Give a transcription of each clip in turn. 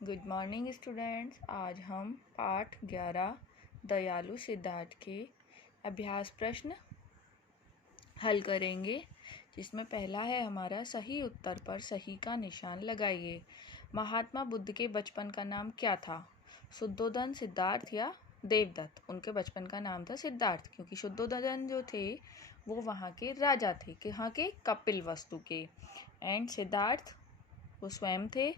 Good morning students. आज हम पाठ 11 दयालु सिद्धार्थ के अभ्यास प्रश्न हल करेंगे, जिसमें पहला है हमारा सही उत्तर पर सही का निशान लगाइए। महात्मा बुद्ध के बचपन का नाम क्या था? शुद्धोधन, सिद्धार्थ या देवदत्त? उनके बचपन का नाम था सिद्धार्थ, क्योंकि शुद्धोधन जो थे वो वहाँ के राजा थे, यहाँ के कपिलवस्तु के। एंड सिद्धार्थ वो स्वयं थे,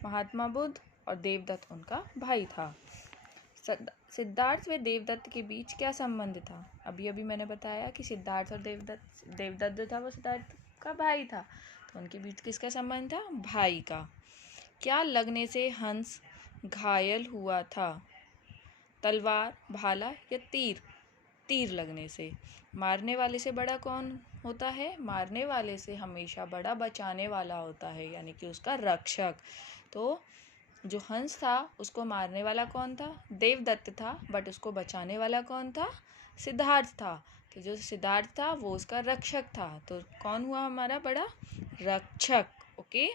महात्मा बुद्ध, और देवदत्त उनका भाई था। सिद्धार्थ व देवदत्त के बीच क्या संबंध था? अभी अभी मैंने बताया कि सिद्धार्थ और देवदत्त जो था वो सिद्धार्थ का भाई था, तो उनके बीच किसका संबंध था? भाई का। क्या लगने से हंस घायल हुआ था? तलवार, भाला या तीर? तीर लगने से। मारने वाले से बड़ा कौन होता है? मारने वाले से हमेशा बड़ा बचाने वाला होता है, यानी कि उसका रक्षक। तो जो हंस था उसको मारने वाला कौन था? देवदत्त था, बट उसको बचाने वाला कौन था? सिद्धार्थ था। तो जो सिद्धार्थ था वो उसका रक्षक था, तो कौन हुआ हमारा बड़ा रक्षक? ओके।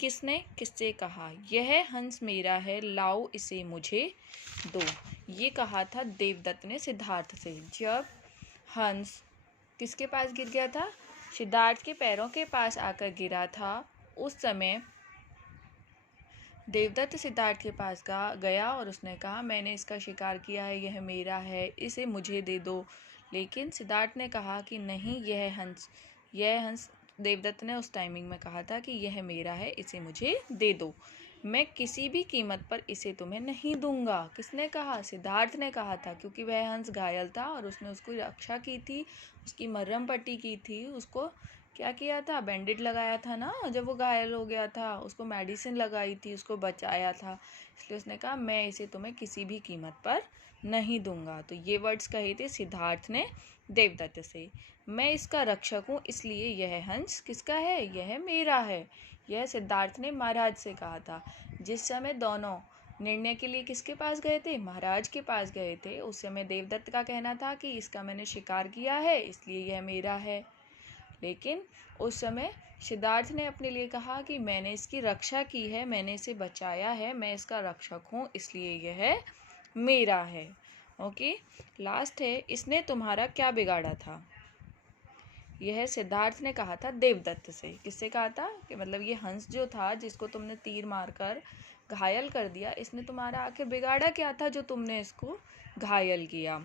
किसने किससे कहा यह हंस मेरा है, लाओ इसे मुझे दो? ये कहा था देवदत्त ने सिद्धार्थ से। जब हंस किसके पास गिर गया था? सिद्धार्थ के पैरों के पास आकर गिरा था। उस समय देवदत्त सिद्धार्थ के पास गया और उसने कहा, मैंने इसका शिकार किया है, यह मेरा है, इसे मुझे दे दो। लेकिन सिद्धार्थ ने कहा कि नहीं, यह हंस देवदत्त ने उस टाइमिंग में कहा था कि यह मेरा है, इसे मुझे दे दो, मैं किसी भी कीमत पर इसे तुम्हें नहीं दूंगा। किसने कहा? सिद्धार्थ ने कहा था, क्योंकि वह हंस घायल था और उसने उसको रक्षा की थी, उसकी मरहम पट्टी की थी, उसको क्या किया था? बैंडेज लगाया था ना, जब वो घायल हो गया था उसको मेडिसिन लगाई थी, उसको बचाया था। इसलिए उसने कहा, मैं इसे तुम्हें किसी भी कीमत पर नहीं दूंगा। तो ये वर्ड्स कहे थे सिद्धार्थ ने देवदत्त से। मैं इसका रक्षक हूँ, इसलिए यह हंस किसका है? यह मेरा है। यह सिद्धार्थ ने महाराज से कहा था। जिस समय दोनों निर्णय के लिए किसके पास गए थे? महाराज के पास गए थे। उस समय देवदत्त का कहना था कि इसका मैंने शिकार किया है, इसलिए यह मेरा है। लेकिन उस समय सिद्धार्थ ने अपने लिए कहा कि मैंने इसकी रक्षा की है, मैंने इसे बचाया है, मैं इसका रक्षक हूँ, इसलिए यह मेरा है। ओके। लास्ट है, इसने तुम्हारा क्या बिगाड़ा था? यह सिद्धार्थ ने कहा था देवदत्त से। किससे कहा था? कि मतलब ये हंस जो था, जिसको तुमने तीर मारकर घायल कर दिया, इसने तुम्हारा आखिर बिगाड़ा क्या था जो तुमने इसको घायल किया?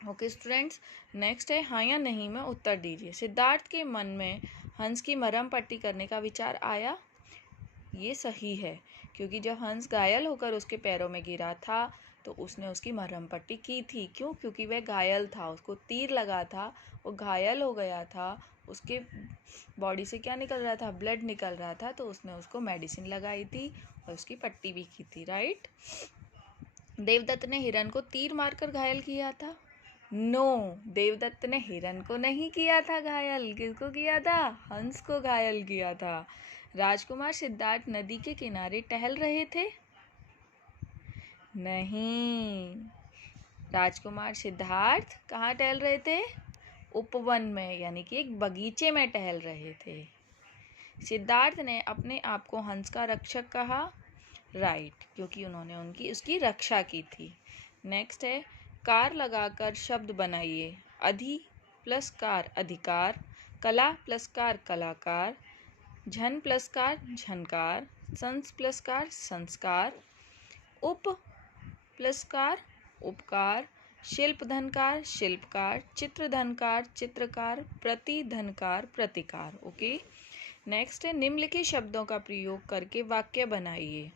ओके स्टूडेंट्स, नेक्स्ट है हाँ या नहीं में उत्तर दीजिए। सिद्धार्थ के मन में हंस की मरहम पट्टी करने का विचार आया? ये सही है, क्योंकि जब हंस घायल होकर उसके पैरों में गिरा था तो उसने उसकी मरहम पट्टी की थी। क्यों? क्योंकि वह घायल था, उसको तीर लगा था, वो घायल हो गया था, उसके बॉडी से क्या निकल रहा था? ब्लड निकल रहा था, तो उसने उसको मेडिसिन लगाई थी और उसकी पट्टी भी की थी। राइट। देवदत्त ने हिरन को तीर मारकर घायल किया था? नो, देवदत्त ने हिरन को नहीं किया था घायल। किसको किया था? हंस को घायल किया था। राजकुमार सिद्धार्थ नदी के किनारे टहल रहे थे? नहीं, राजकुमार सिद्धार्थ कहाँ टहल रहे थे? उपवन में, यानी कि एक बगीचे में टहल रहे थे। सिद्धार्थ ने अपने आप को हंस का रक्षक कहा? राइट, क्योंकि उन्होंने उसकी रक्षा की थी। नेक्स्ट है, कार लगाकर शब्द बनाइए। अधि प्लस कार अधिकार, कला प्लस कार कलाकार, झन प्लस कार झनकार, संस प्लस कार संस्कार, उप प्लस कार उपकार, शिल्प धनकार शिल्पकार, चित्र धनकार चित्रकार, प्रति धनकार प्रतिकार। ओके। नेक्स्ट है, निम्नलिखित शब्दों का प्रयोग करके वाक्य बनाइए।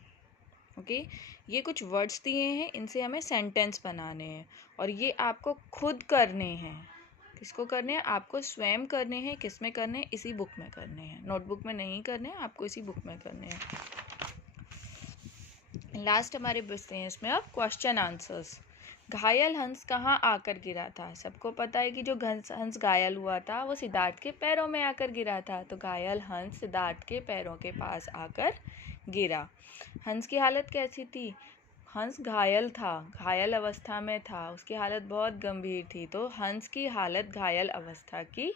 ओके। ये कुछ वर्ड्स दिए हैं, इनसे हमें सेंटेंस बनाने हैं और ये आपको खुद करने हैं। किसको करने हैं? आपको स्वयं करने हैं। किस में करने हैं? इसी बुक में करने हैं, नोटबुक में नहीं करने हैं, आपको इसी बुक में करने हैं। लास्ट हमारे बचते हैं इसमें अब क्वेश्चन आंसर्स। घायल हंस कहाँ आकर गिरा था? सबको पता है कि जो हंस घायल हुआ था वो सिद्धार्थ के पैरों में आकर गिरा था, तो घायल हंस सिद्धार्थ के पैरों के पास आकर गिरा। हंस की हालत कैसी थी? हंस घायल था, घायल अवस्था में था, उसकी हालत बहुत गंभीर थी, तो हंस की हालत घायल अवस्था की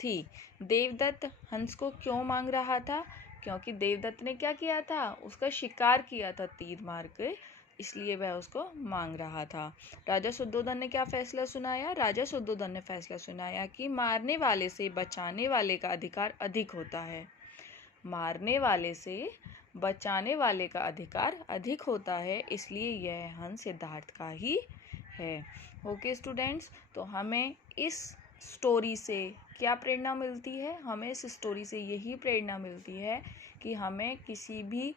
थी। देवदत्त हंस को क्यों मांग रहा था? क्योंकि देवदत्त ने क्या किया था, उसका शिकार किया था तीर मार के, इसलिए वह उसको मांग रहा था। राजा शुद्धोधन ने क्या फैसला सुनाया? राजा शुद्धोधन ने फैसला सुनाया कि मारने वाले से बचाने वाले का अधिकार अधिक होता है। मारने वाले से बचाने वाले का अधिकार अधिक होता है, इसलिए यह हंस सिद्धार्थ का ही है। ओके स्टूडेंट्स, तो हमें इस स्टोरी से क्या प्रेरणा मिलती है? हमें इस स्टोरी से यही प्रेरणा मिलती है कि हमें किसी भी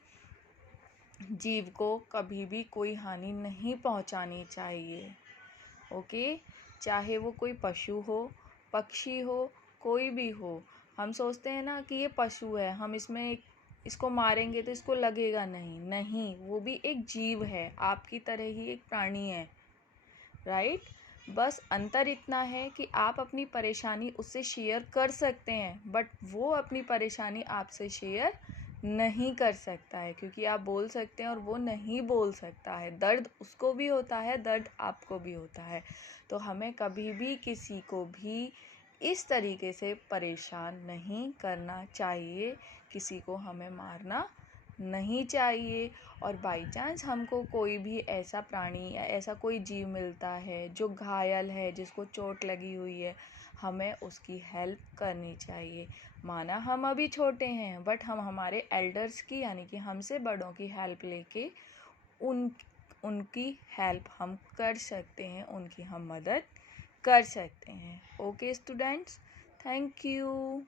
जीव को कभी भी कोई हानि नहीं पहुंचानी चाहिए। ओके, चाहे वो कोई पशु हो, पक्षी हो, कोई भी हो। हम सोचते हैं ना कि ये पशु है, हम इसको मारेंगे तो इसको लगेगा नहीं। नहीं, वो भी एक जीव है, आपकी तरह ही एक प्राणी है, राइट। बस अंतर इतना है कि आप अपनी परेशानी उससे शेयर कर सकते हैं, बट वो अपनी परेशानी आपसे शेयर नहीं कर सकता है, क्योंकि आप बोल सकते हैं और वो नहीं बोल सकता है। दर्द उसको भी होता है, दर्द आपको भी होता है। तो हमें कभी भी किसी को भी इस तरीके से परेशान नहीं करना चाहिए, किसी को हमें मारना नहीं चाहिए। और बाई चांस हमको कोई भी ऐसा प्राणी या ऐसा कोई जीव मिलता है जो घायल है, जिसको चोट लगी हुई है, हमें उसकी हेल्प करनी चाहिए। माना हम अभी छोटे हैं, बट हम हमारे एल्डर्स की यानी कि हमसे बड़ों की हेल्प लेके उनकी हेल्प हम कर सकते हैं, उनकी हम मदद कर सकते हैं। Okay students, thank you.